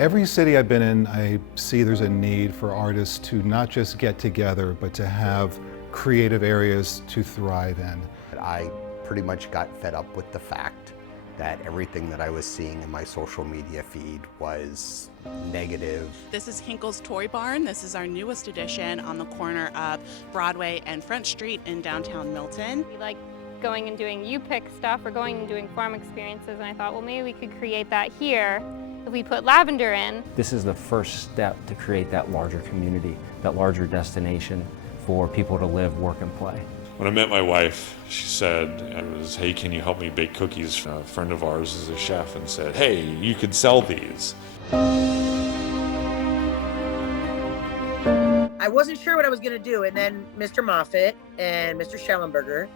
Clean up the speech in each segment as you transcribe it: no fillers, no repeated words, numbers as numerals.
Every city I've been in, I see there's a need for artists to not just get together, but to have creative areas to thrive in. I pretty much got fed up with the fact that everything that I was seeing in my social media feed was negative. This is Hinkle's Toy Barn. This is our newest addition on the corner of Broadway and Front Street in downtown Milton. We like going and doing U-Pick stuff or going and doing farm experiences, and I thought, well, maybe we could create that here if we put lavender in. This is the first step to create that larger community, that larger destination for people to live, work, and play. When I met my wife, she said, hey, can you help me bake cookies? A friend of ours is a chef and said, hey, you could sell these. I wasn't sure what I was going to do, and then Mr. Moffitt and Mr. Schellenberger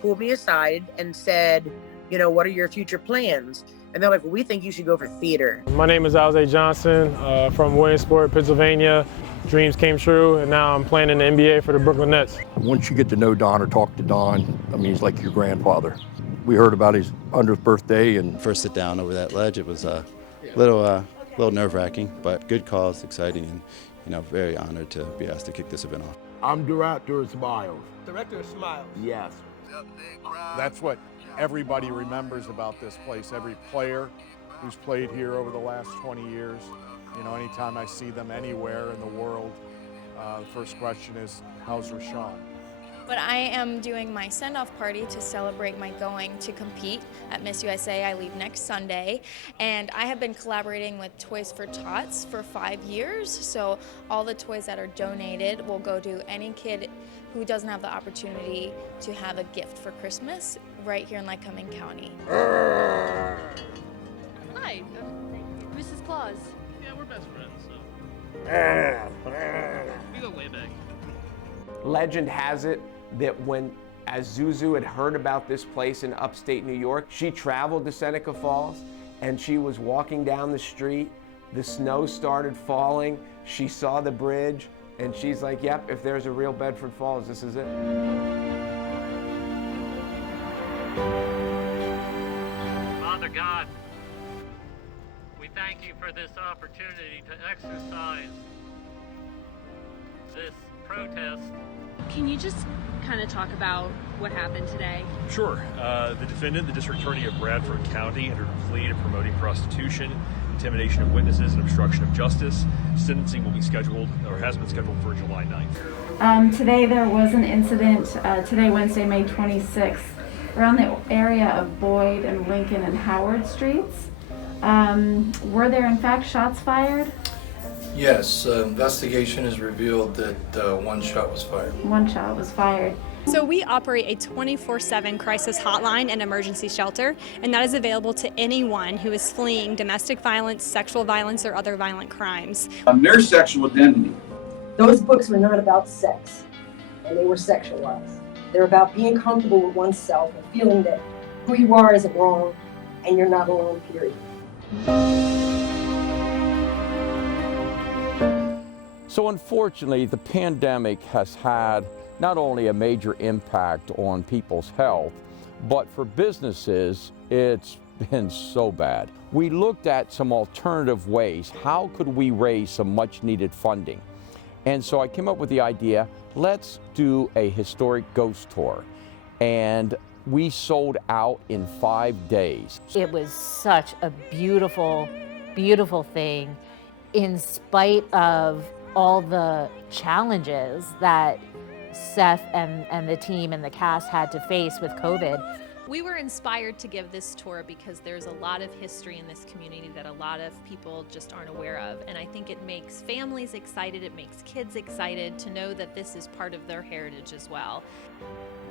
pulled me aside and said, you know, what are your future plans? And they're like, well, we think you should go for theater. My name is Alze Johnson from Williamsport, Pennsylvania. Dreams came true, and now I'm playing in the NBA for the Brooklyn Nets. Once you get to know Don or talk to Don, I mean, he's like your grandfather. We heard about his 100th birthday, and first sit down over that ledge, it was a little nerve-wracking, but good cause, exciting, and very honored to be asked to kick this event off. I'm Director of Smiles. Director of Smiles? Yes. That's what everybody remembers about this place, every player who's played here over the last 20 years. Anytime I see them anywhere in the world, the first question is, how's Rashawn? But I am doing my send-off party to celebrate my going to compete at Miss USA. I leave next Sunday, and I have been collaborating with Toys for Tots for 5 years, so all the toys that are donated will go to any kid who doesn't have the opportunity to have a gift for Christmas right here in Lycoming County. Hi, Mrs. Claus. Yeah, we're best friends, so. We go way back. Legend has it that when Azuzu had heard about this place in upstate New York, she traveled to Seneca Falls and she was walking down the street. The snow started falling. She saw the bridge and she's like, yep, if there's a real Bedford Falls, this is it. Father God, we thank you for this opportunity to exercise this protest. Can you just kind of talk about what happened today? Sure. The defendant, the District Attorney of Bradford County, entered a plea to promoting prostitution, intimidation of witnesses, and obstruction of justice. Sentencing will be scheduled, or has been scheduled, for July 9th. Today there was an incident, today Wednesday, May 26th, around the area of Boyd and Lincoln and Howard Streets. Were there in fact shots fired? Yes, investigation has revealed that one shot was fired. One shot was fired. So we operate a 24/7 crisis hotline and emergency shelter, and that is available to anyone who is fleeing domestic violence, sexual violence, or other violent crimes. Their sexual identity. Those books were not about sex, and they were sexualized. They're about being comfortable with oneself and feeling that who you are isn't wrong, and you're not alone, period. So unfortunately, the pandemic has had not only a major impact on people's health, but for businesses, it's been so bad. We looked at some alternative ways. How could we raise some much needed funding? And so I came up with the idea, let's do a historic ghost tour. And we sold out in 5 days. It was such a beautiful, beautiful thing in spite of all the challenges that Seth and the team and the cast had to face with COVID. We were inspired to give this tour because there's a lot of history in this community that a lot of people just aren't aware of. And I think it makes families excited, it makes kids excited to know that this is part of their heritage as well.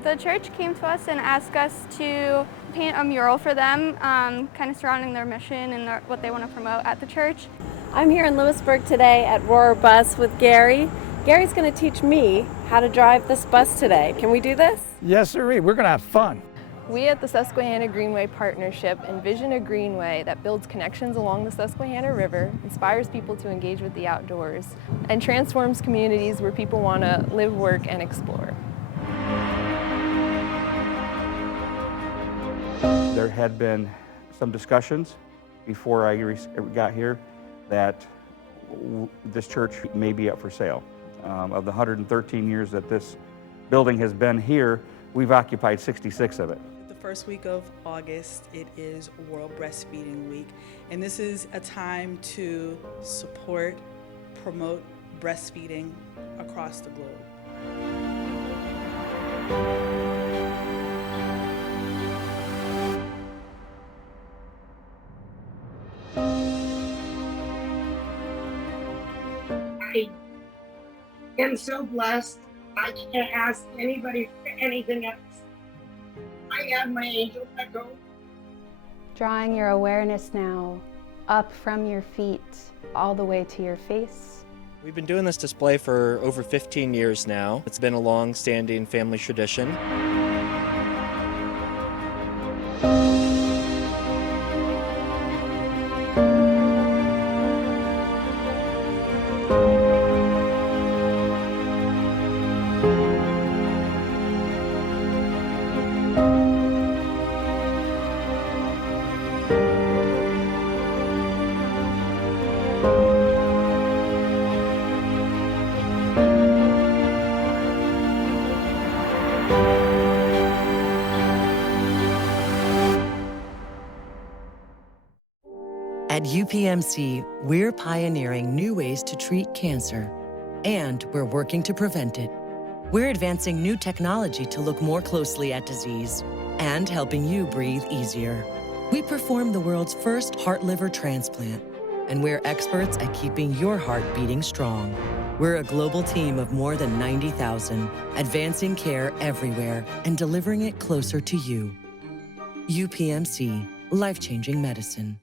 The church came to us and asked us to paint a mural for them, kind of surrounding their mission and what they want to promote at the church. I'm here in Lewisburg today at Roar Bus with Gary. Gary's going to teach me how to drive this bus today. Can we do this? Yes, sir. We're going to have fun. We at the Susquehanna Greenway Partnership envision a greenway that builds connections along the Susquehanna River, inspires people to engage with the outdoors, and transforms communities where people want to live, work, and explore. There had been some discussions before I got here that this church may be up for sale. Of the 113 years that this building has been here, we've occupied 66 of it. The first week of August, it is World Breastfeeding Week, and this is a time to support, promote breastfeeding across the globe. I am so blessed. I can't ask anybody for anything else. I have my angel echo. Drawing your awareness now up from your feet all the way to your face. We've been doing this display for over 15 years now. It's been a long-standing family tradition. At UPMC, we're pioneering new ways to treat cancer, and we're working to prevent it. We're advancing new technology to look more closely at disease and helping you breathe easier. We perform the world's first heart-liver transplant, and we're experts at keeping your heart beating strong. We're a global team of more than 90,000, advancing care everywhere and delivering it closer to you. UPMC, life-changing medicine.